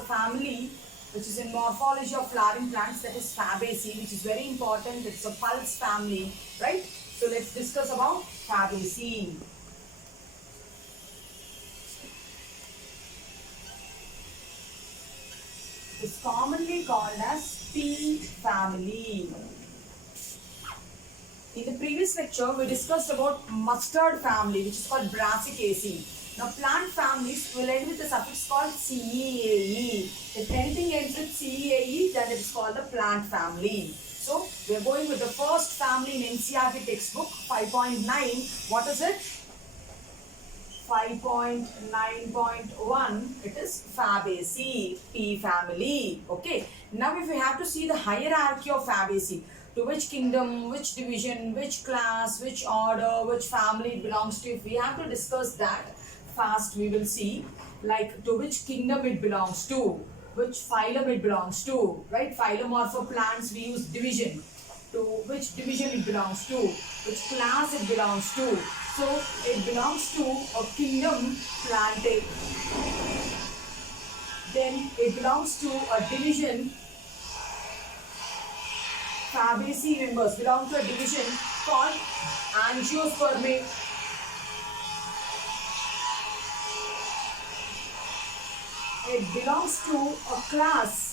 the family which is in morphology of flowering plants, that is Fabaceae, which is very important. It's a pulse family, right? So let's discuss about Fabaceae. It's commonly called as pea family. In the previous lecture, we discussed about mustard family, which is called Brassicaceae. Now, plant families will end with the suffix called CEAE. If anything ends with CEAE, then it is called the plant family. So, we are going with the first family in NCERT textbook, 5.9. What is it? 5.9.1, it is Fabaceae, pea family. Okay. Now, if we have to see the hierarchy of Fabaceae, to which kingdom, which division, which class, which order, which family it belongs to, if we have to discuss that fast, we will see like to which kingdom it belongs to, which phylum it belongs to, right? Phylum or for plants we use division. To which division it belongs to, which class it belongs to. So it belongs to a kingdom Plantae. Then it belongs to a division. Fabaceae members belong to a division called Angiospermae. It belongs to a class.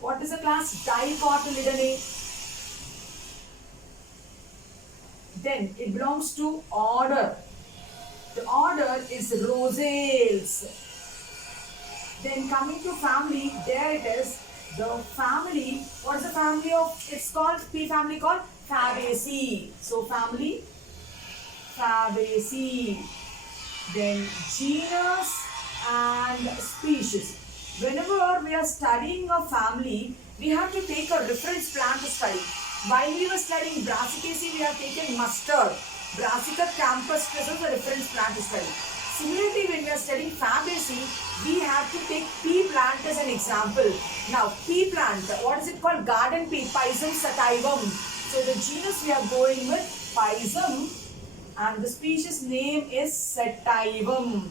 What is a class? Dicotyledonnae. Then it belongs to order. The order is Rosales. Then coming to family, there it is. The family, what is the family of, it's called, pea family called Fabaceae. So family, Fabaceae. Then genus and species. Whenever we are studying a family, we have to take a reference plant to study. While we were studying Brassicaceae, we have taken mustard. Brassica campestris is a reference plant to study. Similarly, when we are studying Fabaceae, we have to take pea plant as an example. Now, pea plant, what is it called? Garden pea, Pisum sativum. So, the genus we are going with Pisum and the species name is sativum.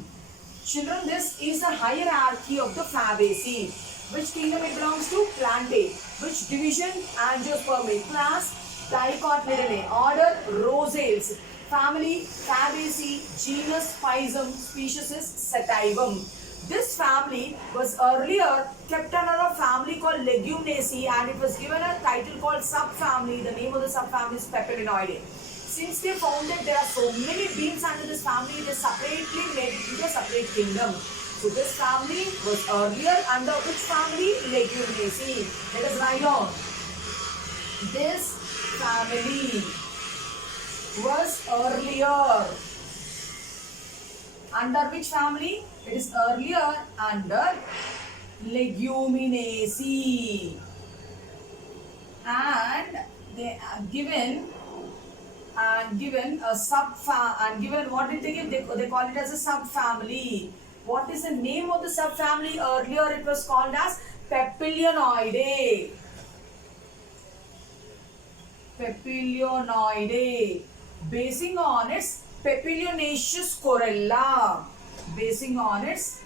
Children, this is a hierarchy of the Fabaceae. Which kingdom it belongs to? Plantae. Which division? Angiospermae. Class? Dicotyledonnae. Order? Rosales. Family, Fabaceae. Genus, Pisum. Species is Sativum. This family was earlier kept under a family called Leguminaceae and it was given a title called subfamily. The name of the subfamily is Papilionoideae. Since they found that there are so many beings under this family, they separately made it into a separate kingdom. So this family was earlier under which family? Leguminaceae. Let us write on. This family was earlier under which family? It is earlier under Leguminaceae. And they are given a what did they give? They call it as a subfamily. What is the name of the subfamily? Earlier it was called as Papilionoideae. Papilionoideae. Basing on its papilionaceous corolla. Basing on its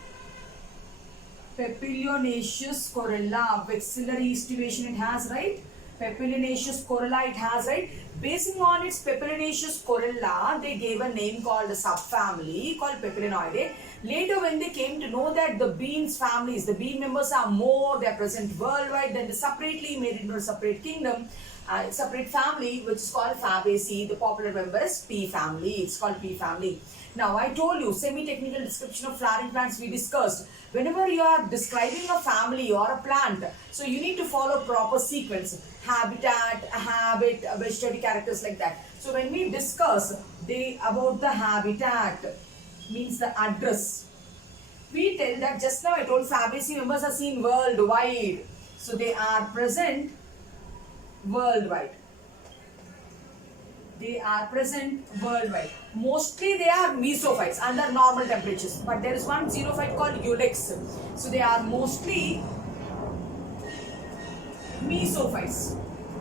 papilionaceous corolla. Vexillary estivation it has, right? Papilionaceous corolla it has, right? Basing on its papilionaceous corolla, they gave a name called a subfamily called Papilionoideae. Later, when they came to know that the beans families, the bean members are more, they are present worldwide, then they separately made it into a separate kingdom, separate family, which is called Fabaceae. The popular member is pea family. It's called pea family. Now, I told you, semi-technical description of flowering plants we discussed. Whenever you are describing a family or a plant, so you need to follow proper sequence. Habitat, habit, vegetative characters like that. So, when we discuss about the habitat, means the address. We tell that just now I told Fabaceae members are seen worldwide. So, they are present worldwide. They are present worldwide. Mostly they are mesophytes under normal temperatures. But there is one xerophyte called Ilex. So they are mostly mesophytes.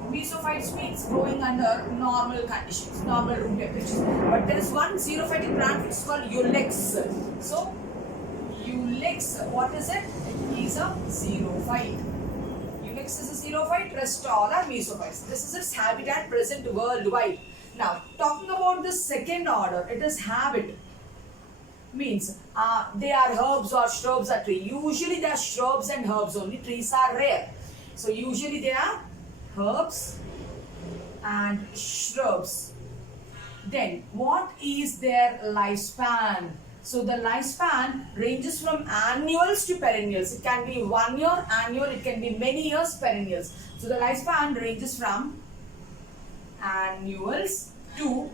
Mesophytes means growing under normal conditions, normal room temperatures. But there is one xerophytic plant which is called Ilex. So Ulix, what is it? It is a xerophyte. Ulix is a xerophyte, rest all are mesophytes. This is its habitat present worldwide. Now, talking about the second order, it is habit. Means they are herbs or shrubs or tree. Usually they are shrubs and herbs only. Trees are rare. So usually they are herbs and shrubs. Then what is their lifespan? So the lifespan ranges from annuals to perennials. It can be 1 year, annual, it can be many years, perennials. So the lifespan ranges from annuals to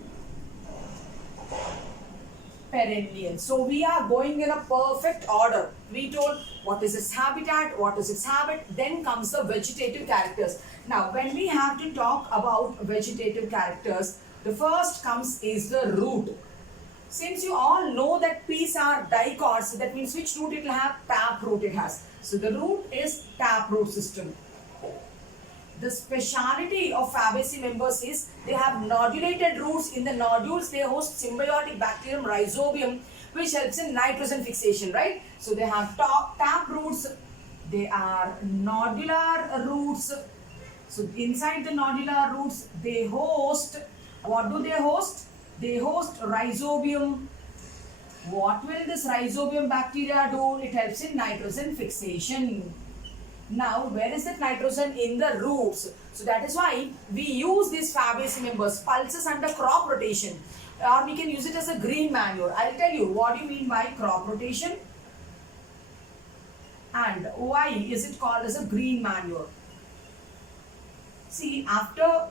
perennial. So we are going in a perfect order. We told what is its habitat, what is its habit, then comes the vegetative characters. Now when we have to talk about vegetative characters, the first comes is the root. Since you all know that peas are dicots, that means which root it will have? Tap root it has. So the root is tap root system. The speciality of Fabaceae members is they have nodulated roots. In the nodules, they host symbiotic bacterium rhizobium, which helps in nitrogen fixation, right? So they have tap roots. They are nodular roots. So inside the nodular roots, they host, what do they host? They host rhizobium. What will this rhizobium bacteria do? It helps in nitrogen fixation. Now, where is that nitrogen? In the roots. So that is why we use these Fabaceae members, pulses under crop rotation, or we can use it as a green manure. I'll tell you what do you mean by crop rotation and why is it called as a green manure. See, after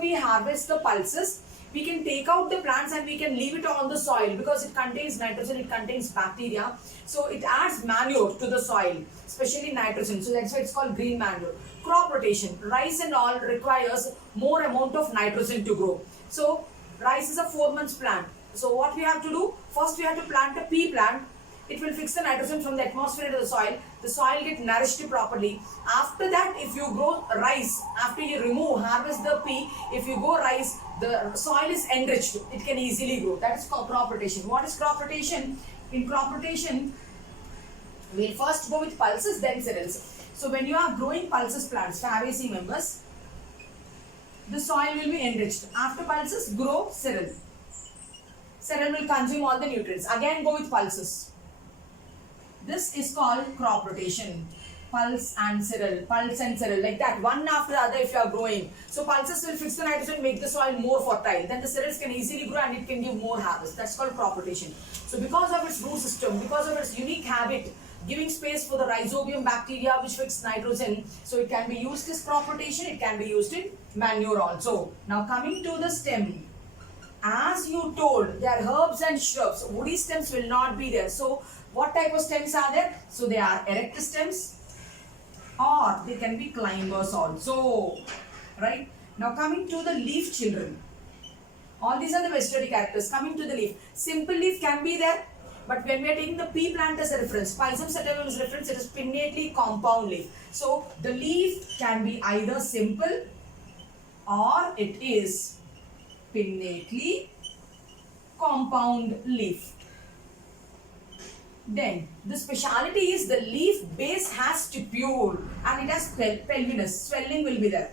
we harvest the pulses, we can take out the plants and we can leave it on the soil because it contains nitrogen, it contains bacteria. So it adds manure to the soil, especially nitrogen. So that's why it's called green manure. Crop rotation, rice and all requires more amount of nitrogen to grow. So rice is a 4 months plant. So what we have to do? First we have to plant a pea plant. It will fix the nitrogen from the atmosphere into the soil. The soil gets nourished properly. After that, if you grow rice, after you harvest the pea, if you grow rice, the soil is enriched. It can easily grow. That is called crop rotation. What is crop rotation? In crop rotation, we'll first go with pulses, then cereals. So when you are growing pulses plants, Fabaceae members, the soil will be enriched. After pulses, grow cereal. Cereal will consume all the nutrients. Again, go with pulses. This is called crop rotation. Pulse and cereal, like that, one after the other if you are growing. So pulses will fix the nitrogen, make the soil more fertile. Then the cereals can easily grow and it can give more harvest. That's called crop rotation. So because of its root system, because of its unique habit, giving space for the rhizobium bacteria which fix nitrogen, so it can be used as crop rotation, it can be used in manure also. Now coming to the stem. As you told, they are herbs and shrubs. Woody stems will not be there. So what type of stems are there? So they are erect stems or they can be climbers also. Right? Now coming to the leaf children. All these are the vegetative characters. Coming to the leaf. Simple leaf can be there. But when we are taking the pea plant as a reference, Pisum sativum as reference, it is pinnately compound leaf. So the leaf can be either simple or it is pinnately compound leaf. Then the speciality is the leaf base has stipule and it has pelvinus. Swelling will be there.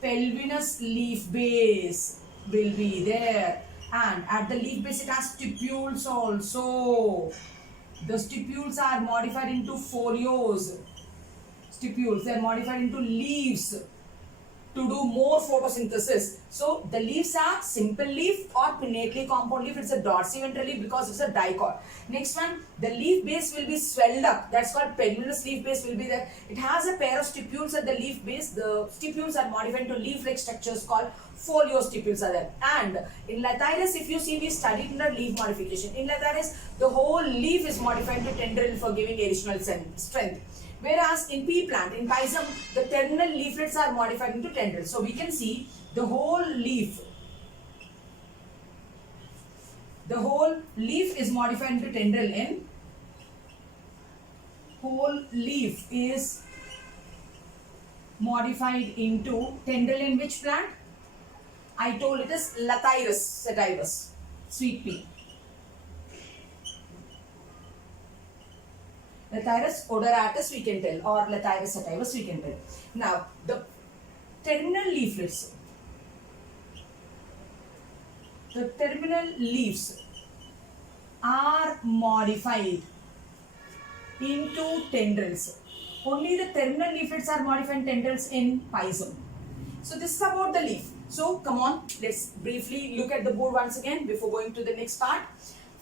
Pelvinus leaf base will be there, and at the leaf base it has stipules also. The stipules are modified into folios. Stipules, they are modified into leaves to do more photosynthesis. So the leaves are simple leaf or pinnately compound leaf. It's a dorsiventral leaf because it's a dicot. Next one, the leaf base will be swelled up. That's called pelvinus leaf base will be there. It has a pair of stipules at the leaf base. The stipules are modified into leaf-like structures called foliostipules are there. And in Lathyrus, if you see, we studied under leaf modification. In Lathyrus, the whole leaf is modified to tendril for giving additional strength. Whereas in pea plant, in Pisum, the terminal leaflets are modified into tendrils. So we can see the whole leaf. The whole leaf is modified into tendril in. Whole leaf is modified into tendril in which plant? I told it is Lathyrus sativus, sweet pea. Lathyrus odoratus we can tell, or Lathyrus sativus we can tell. Now, the terminal leaflets, the terminal leaves are modified into tendrils. Only the terminal leaflets are modified tendrils in Pisum. So this is about the leaf. So come on, let's briefly look at the board once again before going to the next part.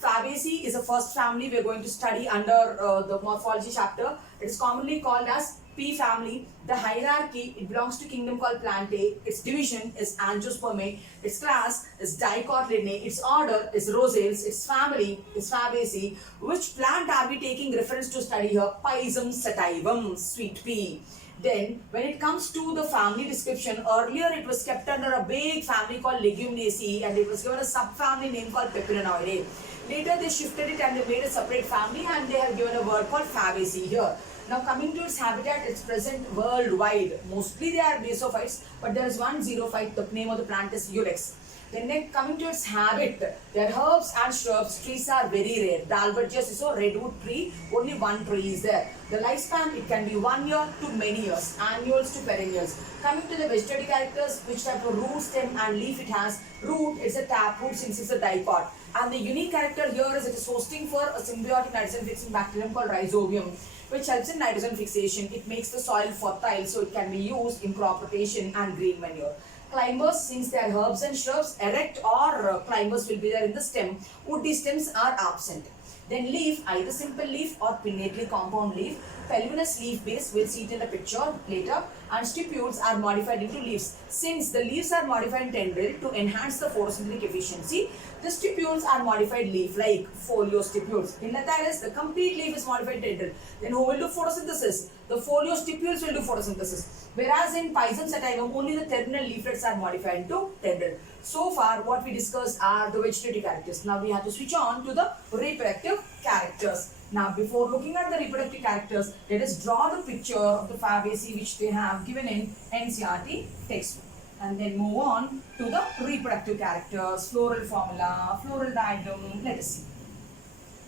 Fabaceae is the first family we are going to study under the morphology chapter. It is commonly called as P family. The hierarchy, it belongs to kingdom called Plantae. Its division is Angiospermae. Its class is Dicotyledonnae. Its order is Rosales. Its family is Fabaceae. Which plant are we taking reference to study here? Pisum sativum, sweet pea. Then, when it comes to the family description, earlier it was kept under a big family called Leguminaceae, and it was given a subfamily name called Peperinoidae. Later, they shifted it and they made a separate family, and they have given a word called Fabaceae here. Now, coming to its habitat, it's present worldwide. Mostly they are basophytes, but there is one xerophyte. The name of the plant is Ilex. Then coming to its habit, their herbs and shrubs, trees are very rare. The Albergias is a redwood tree, only one tree is there. The lifespan, it can be 1 year to many years, annuals to perennials. Coming to the vegetative characters, which type of root, stem and leaf it has. Root is a taproot since it's a dipod. And the unique character here is it is hosting for a symbiotic nitrogen fixing bacterium called Rhizobium, which helps in nitrogen fixation. It makes the soil fertile, so it can be used in crop rotation and green manure. Climbers, since they are herbs and shrubs, erect or climbers will be there in the stem. Woody stems are absent. Then leaf, either simple leaf or pinnately compound leaf. Pelvinous leaf base, we'll see it in the picture later. And stipules are modified into leaves. Since the leaves are modified in tendril to enhance the photosynthetic efficiency, the stipules are modified leaf-like folio stipules. In Lathyrus, the complete leaf is modified tendril. Then who will do photosynthesis? The folio stipules will do photosynthesis. Whereas in Pisum sativum, only the terminal leaflets are modified into tendril. So far, what we discussed are the vegetative characters. Now we have to switch on to the reproductive characters. Now, before looking at the reproductive characters, let us draw the picture of the Fabaceae which they have given in NCERT textbook. And then move on to the reproductive characters, floral formula, floral diagram. Let us see.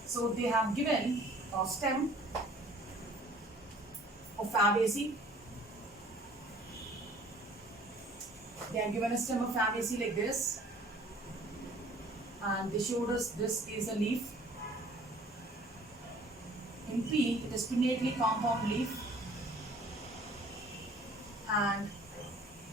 So they have given a stem of Fabaceae. They have given a stem of Fabaceae like this, and they showed us this is a leaf. In P, it is pinnately compound leaf, and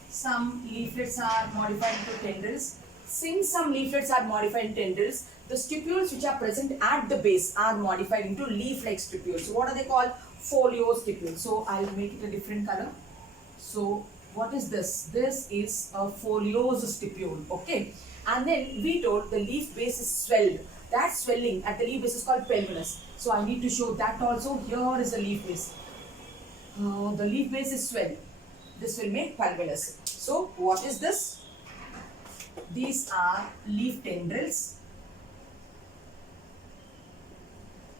some leaflets are modified into tendrils. Since some leaflets are modified in tendrils, the stipules which are present at the base are modified into leaf-like stipules. So what are they called? Folio stipules. So I'll make it a different color. So what is this? This is a foliose stipule. Okay. And then we told the leaf base is swelled. That swelling at the leaf base is called pelvinous. So I need to show that also. Here is the leaf base. The leaf base is swelled. This will make pelvinous. So what is this? These are leaf tendrils.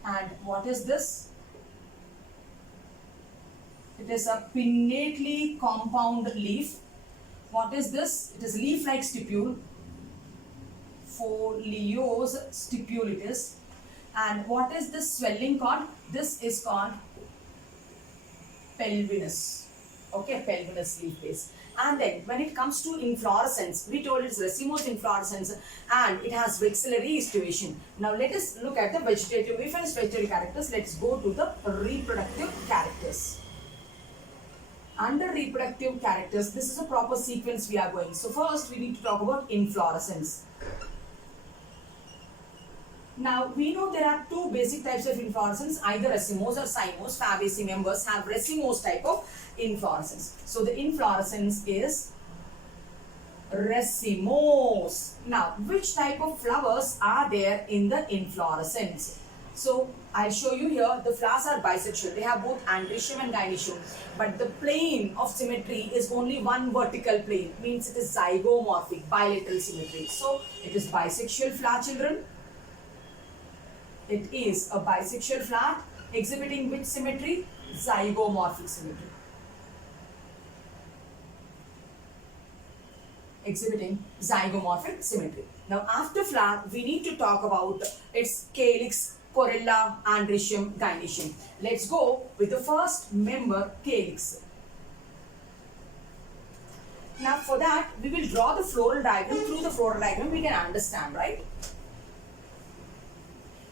And what is this? It is a pinnately compound leaf. What is this? It is leaf-like stipule. Foliose stipule it is. And what is this swelling called? This is called pelvinous. Okay, pelvinous leaf base. And then when it comes to inflorescence, we told it's racemose inflorescence and it has vexillary division. Now let us look at the vegetative. We finished vegetative characters. Let's go to the reproductive characters. Under reproductive characters, this is a proper sequence we are going. So first we need to talk about inflorescence. Now we know there are two basic types of inflorescence, either racemose or cymose. Fabaceae members have racemose type of inflorescence. So the inflorescence is racemose. Now which type of flowers are there in the inflorescence? So I'll show you here. The flowers are bisexual. They have both androecium and gynoecium. But the plane of symmetry is only one vertical plane. Means it is zygomorphic, bilateral symmetry. So it is bisexual flower, children. It is a bisexual flower exhibiting which symmetry? Zygomorphic symmetry. Exhibiting zygomorphic symmetry. Now after flower, we need to talk about its calyx Corella, Andrecium, Gynoecium. Let's go with the first member, calyx. Now for that, we will draw the floral diagram. Through the floral diagram, we can understand, right?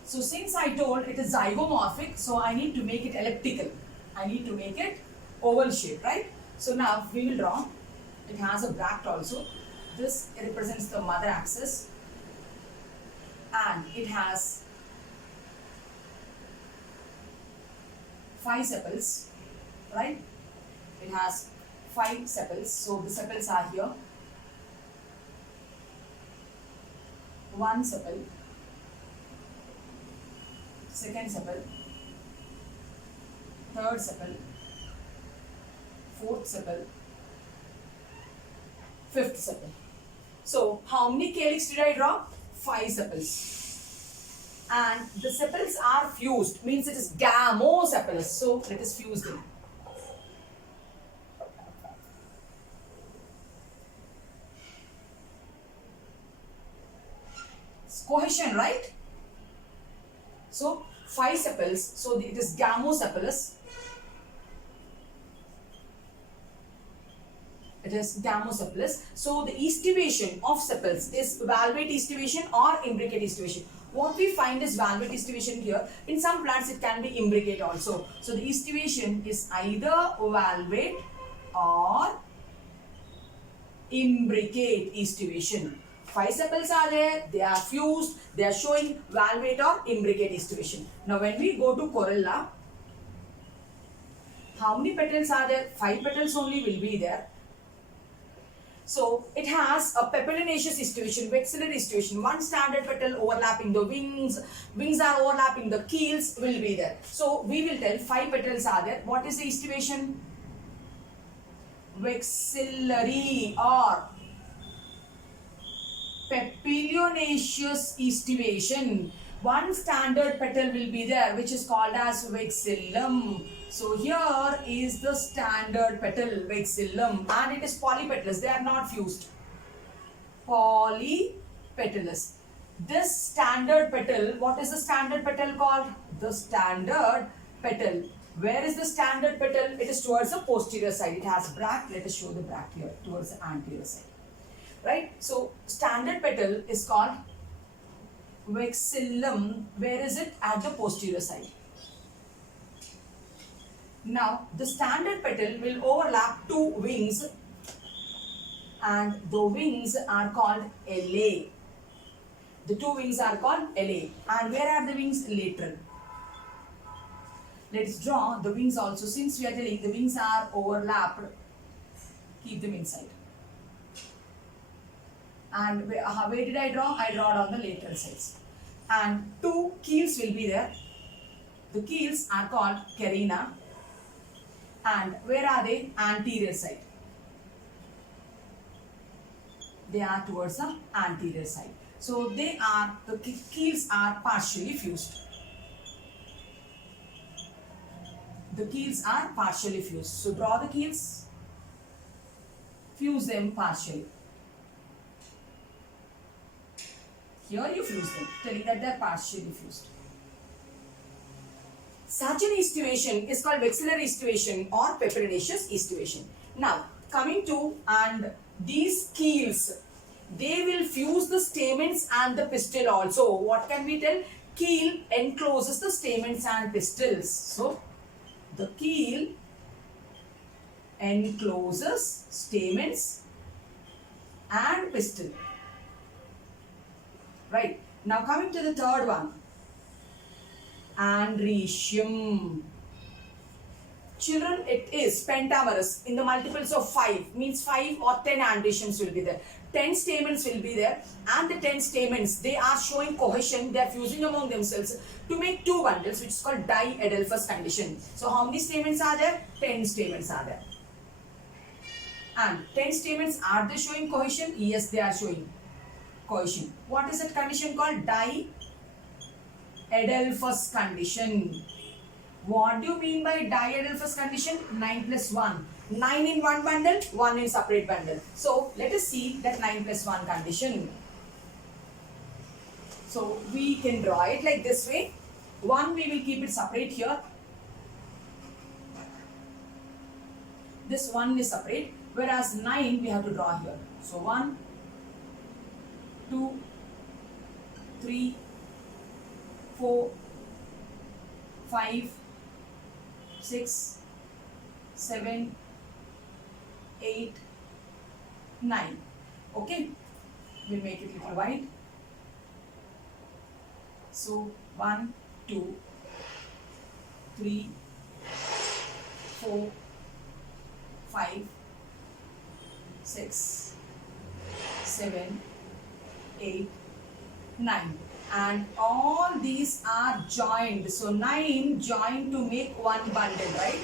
So since I told it is zygomorphic, so I need to make it elliptical. I need to make it oval shape, right? So now we will draw. It has a bract also. This represents the mother axis, and it has 5 sepals, right? It has 5 sepals. So the sepals are here. 1 sepal, second sepal, third sepal, fourth sepal, fifth sepal. So how many calyx did I draw? 5 sepals. And the sepals are fused, means it is gamosepalous. So it is fused in. It's cohesion, right? So 5 sepals, so it is gamosepalous. It is gamosepalous. So the estivation of sepals is valvate estivation or imbricate estivation. What we find is valvate estivation here. In some plants it can be imbricate also. So the estivation is either valvate or imbricate estivation. 5 sepals are there, they are fused, they are showing valvate or imbricate estivation. Now when we go to corolla, how many petals are there? 5 petals only will be there. So it has a pepinellaceous estivation, vexillary estivation, 1 standard petal overlapping the wings, wings are overlapping the keels will be there. So we will tell 5 petals are there. What is the estivation? Vexillary or pepinellaceous estivation. 1 standard petal will be there, which is called as vexillum. So here is the standard petal, vexillum, and it is polypetalous. They are not fused. Polypetalous. This standard petal, what is the standard petal called? The standard petal. Where is the standard petal? It is towards the posterior side. It has bract. Let us show the bract here towards the anterior side. Right? So standard petal is called vexillum. Where is it? At the posterior side. Now the standard petal will overlap 2 wings, and the wings are called alae. The 2 wings are called alae. And where are the wings? Lateral. Let's draw the wings also. Since we are telling the wings are overlapped, keep them inside. And where did I draw? I drawed on the lateral sides. And 2 keels will be there. The keels are called carina. And where are they? Anterior side. They are towards the anterior side. So they are, the keels are partially fused. The keels are partially fused. So draw the keels, fuse them partially. Here you fuse them, telling that they are partially fused. Such an estivation is called vexillary estivation or pepinellaceous estivation. Now coming to, and these keels, they will fuse the stamens and the pistil also. What can we tell? Keel encloses the stamens and pistils. So the keel encloses stamens and pistil. Right. Now coming to the third one. Andrecium. Children, it is pentamerous in the multiples of 5, means 5 or 10 andreciums will be there. 10 stamens will be there, and the 10 stamens, they are showing cohesion, they are fusing among themselves to make 2 bundles, which is called diadelphous condition. So how many stamens are there? 10 stamens are there. And 10 stamens, are they showing cohesion? Yes, they are showing cohesion. What is that condition called? Diadelphous condition. What do you mean by diadelphous condition? 9 plus 1. 9 in one bundle, 1 in separate bundle. So let us see that 9 plus 1 condition. So we can draw it like this way. 1 we will keep it separate here. This 1 is separate, whereas 9 we have to draw here. So 1, 2, 3, 4, 5, 6, 7, 8, 9. Okay, we'll make it little wide. So 1, 2, 3, 4, 5, 6, 7, 8, 9. And all these are joined. So 9 joined to make one bundle, right?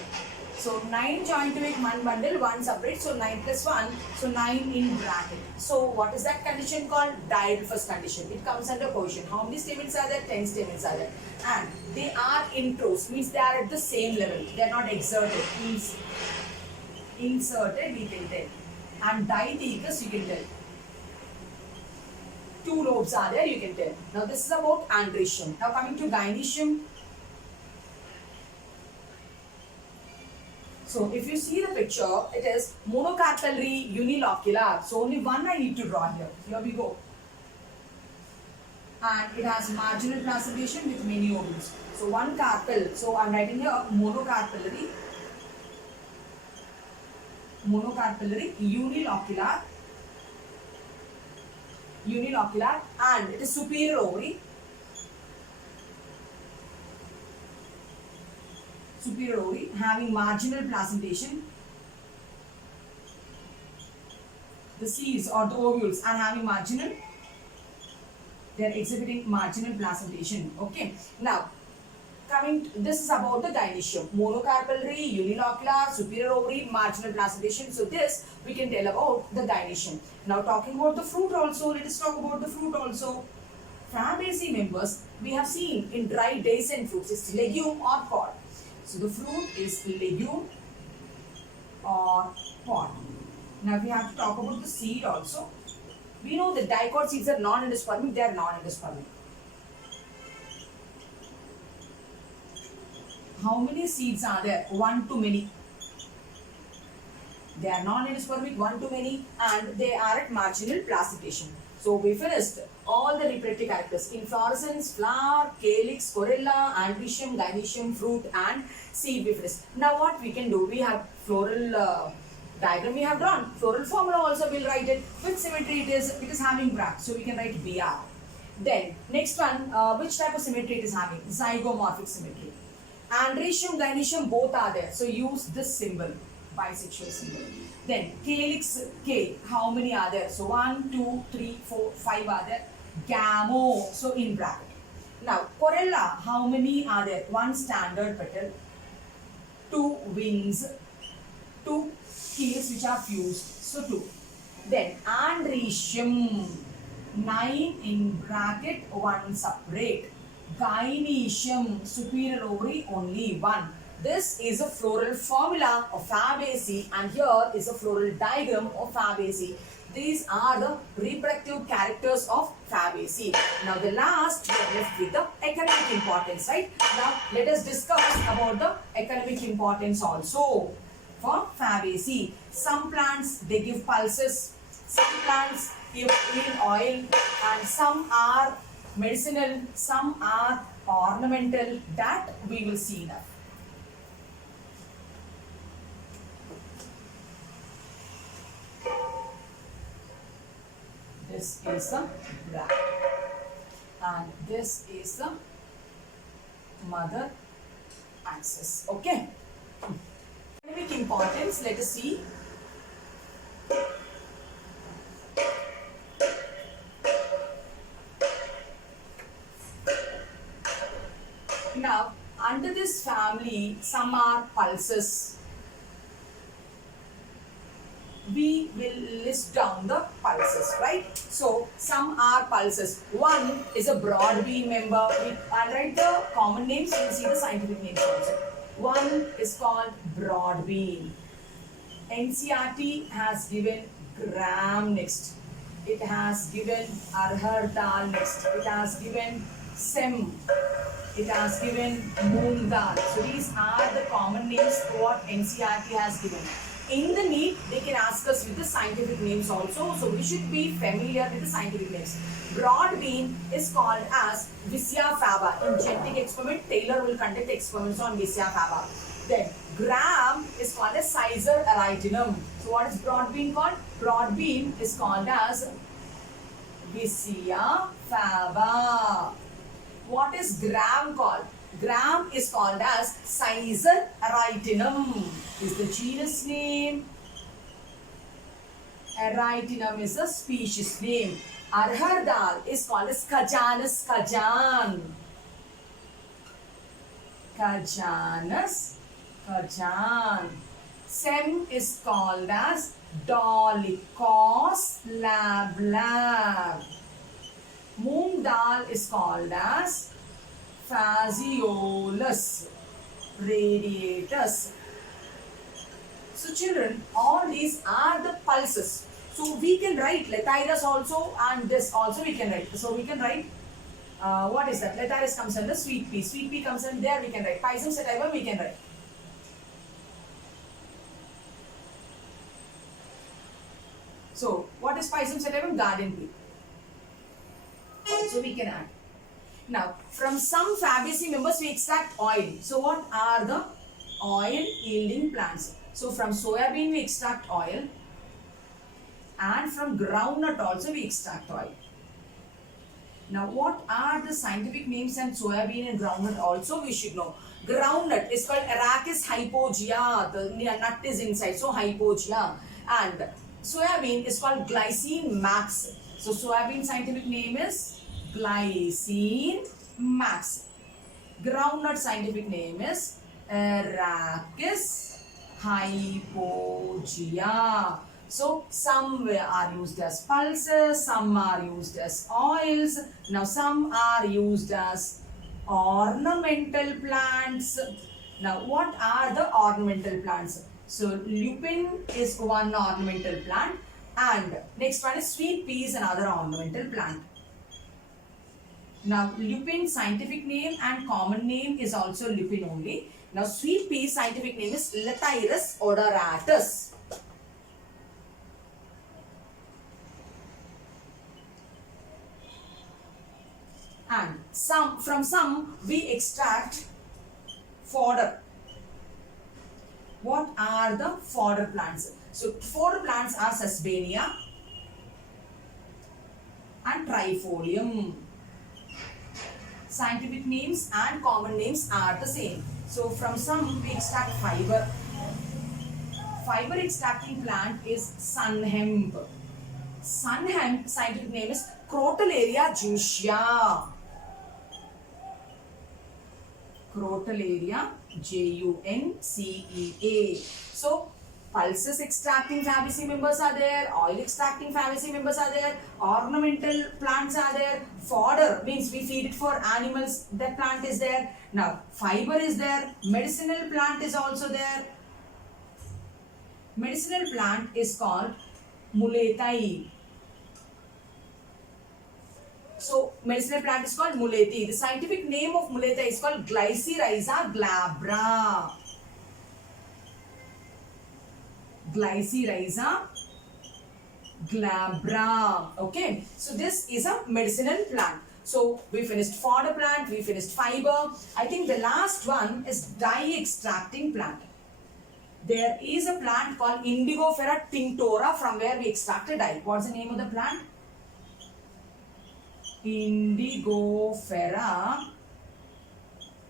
So 9 joined to make one bundle, 1 separate. So 9 plus 1. So 9 in bracket. So what is that condition called? Diadelphous condition. It comes under quotient. How many stamens are there? 10 stamens are there. And they are intros. Means they are at the same level. They are not exerted. Means inserted we can tell. And dithecous you can tell. 2 lobes are there you can tell. Now this is about andrecium. Now coming to gynoecium. So if you see the picture, it is monocarpellary unilocular. So only one I need to draw here. Here we go. And it has marginal placentation with many ovules. So one carpel. So I am writing here monocarpellary unilocular, and it is superior ovary. Having marginal placentation. The seeds or the ovules are having marginal. They are exhibiting marginal placentation. Okay. Now, this is about the gynoecium. Monocarpellary, unilocular, superior ovary, marginal placentation. So this we can tell about the gynoecium. Now talking about the fruit also, let us talk about the fruit also. Fabaceae members we have seen in dry dehiscent fruits. It's legume or pod. So the fruit is legume or pod. Now we have to talk about the seed also. We know that dicot seeds are non-endospermic. They are non-endospermic. How many seeds are there? 1 to many. They are non-endospermic, 1 to many, and they are at marginal placentation. So we finished all the reproductive characters: inflorescence, flower, calyx, corolla, andrecium, gynoecium, fruit, and seed. We finished. Now what we can do? We have floral diagram we have drawn. Floral formula also we'll write it. Which symmetry it is having BRAC. So we can write BR. Then next one, which type of symmetry it is having? Zygomorphic symmetry. Andrecium, gynoecium both are there. So use this symbol, bisexual symbol. Then calyx K, how many are there? So 1, 2, 3, 4, 5 are there. Gamo, so in bracket. Now corolla, how many are there? 1 standard petal, 2 wings, 2 keels which are fused, so 2. Then andrecium, 9 in bracket, 1 separate. Gynoecium, superior ovary, only 1. This is a floral formula of Fabaceae, and here is a floral diagram of Fabaceae. These are the reproductive characters of Fabaceae. Now the last we are left with the economic importance, right? Now let us discuss about the economic importance also for Fabaceae. Some plants they give pulses, some plants give oil, and some are medicinal, some are ornamental. That we will see now. This is the BRAC, and this is the mother axis. Okay. Economic importance, let us see. Now, under this family, some are pulses. We will list down the pulses, right? So, some are pulses. One is a broad bean member. I'll write the common names, you will see the scientific names also. One is called broad bean. NCERT has given gram next. It has given arhar dal next. It has given sem. It has given moong dal. So these are the common names what NCERT has given. In the NEET, they can ask us with the scientific names also. So we should be familiar with the scientific names. Broad bean is called as Visia faba. In genetic experiment, Taylor will conduct experiments on Visia faba. Then gram is called as Caesar aritinum. So what is broad bean called? Broad bean is called as Visia faba. What is gram called? Gram is called as Caesar aritinum. Is the genus name. Aritinum is a species name. Arhar dal is called as Cajanus cajan. Cajanus cajan. Sem is called as Dolichos lab. Moong dal is called as Phaseolus radiatus. So children, all these are the pulses. So we can write Lathyrus also, and this also we can write. So we can write, what is that? Lathyrus comes under sweet pea. Sweet pea comes under there, we can write. Pisum sativa we can write. So what is Pisum sativum? Garden pea. So we can add. Now, from some Fabaceae members we extract oil. So what are the oil yielding plants? So from soybean we extract oil, and from groundnut also we extract oil. Now what are the scientific names and soybean and groundnut also we should know. Groundnut is called Arachis hypogaea. The nut is inside, so hypogaea. And soybean is called Glycine max. So soybean scientific name is Glycine max. Groundnut scientific name is Arachis hypogaea. So some are used as pulses, some are used as oils. Now some are used as ornamental plants. Now what are the ornamental plants? So lupin is one ornamental plant, and next one is sweet pea is another ornamental plant. Now lupin scientific name and common name is also lupin only. Now sweet pea scientific name is Lathyrus odoratus. And from some we extract fodder. What are the fodder plants? So fodder plants are Sesbania and Trifolium. Scientific names and common names are the same. So from some we extract fiber. Fiber extracting plant is sun hemp. Sun hemp scientific name is Crotalaria juncea. Crotalaria juncea. So pulses extracting Fabaceae members are there, oil extracting Fabaceae members are there, ornamental plants are there, fodder means we feed it for animals, that plant is there. Now fiber is there, medicinal plant is also there. Medicinal plant is called Muletai. So medicinal plant is called Mulethi. The scientific name of Mulethi is called Glycyrrhiza glabra. Glycyrrhiza glabra. Okay. So this is a medicinal plant. So we finished fodder plant, we finished fiber. I think the last one is dye extracting plant. There is a plant called Indigofera tinctora from where we extracted dye. What's the name of the plant? Indigofera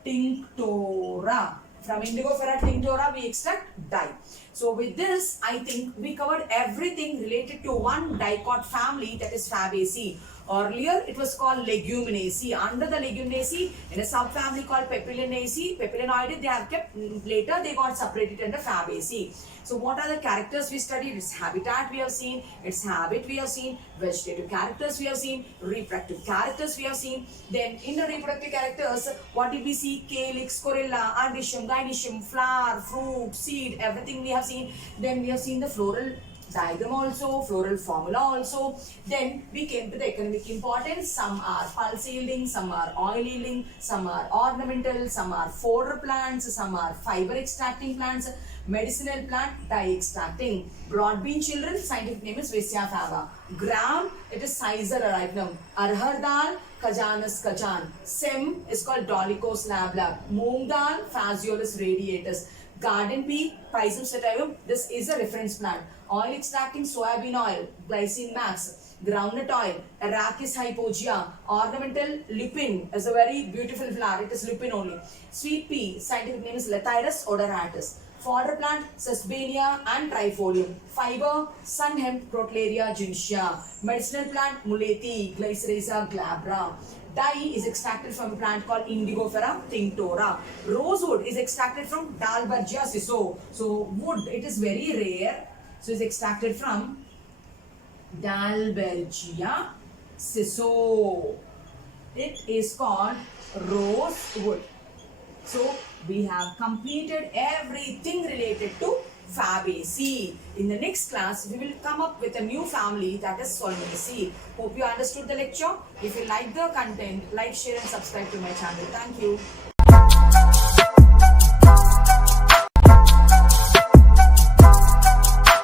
tinctora. From Indigofera tinctora we extract dye. So with this, I think we covered everything related to one dicot family, that is Fabaceae. Earlier it was called Leguminosae. Under the Leguminosae, in a subfamily called Papilionaceae, Papilionoidea, they have kept, later they got separated under Fabaceae. So what are the characters we studied? Its habitat we have seen, its habit we have seen, vegetative characters we have seen, reproductive characters we have seen. Then in the reproductive characters, what did we see? Calyx, corolla, androecium, gynoecium, flower, fruit, seed, everything we have seen. Then we have seen the floral diagram also, floral formula also. Then we came to the economic importance. Some are pulse yielding, some are oil yielding, some are ornamental, some are fodder plants, some are fiber extracting plants, medicinal plant, dye extracting. Broadbean children, scientific name is Visia fava. Gram, it is Caesar arachidum. Arhar dal, Cajanus cajan. Sem is called Dolichos lablab. Moong dal, Phaseolus radiatus. Garden pea, Pisum sativum. This is a reference plant. Oil extracting soybean oil, Glycine max. Groundnut oil, Arachis hypogaea. Ornamental lupin is a very beautiful flower. It is lupin only. Sweet pea, scientific name is Lathyrus odoratus. Fodder plant, Sesbania and Trifolium. Fiber, sun hemp, Crotalaria junicea. Medicinal plant, Mulethi, Glycyrrhiza glabra. Dye is extracted from a plant called Indigofera tinctora. Rosewood is extracted from Dalbergia siso. So wood, it is very rare. So it's extracted from Dalbergia siso. It is called rosewood. So we have completed everything related to Fabaceae. In the next class, we will come up with a new family, that is Solanaceae. Hope you understood the lecture. If you like the content, like, share and subscribe to my channel. Thank you.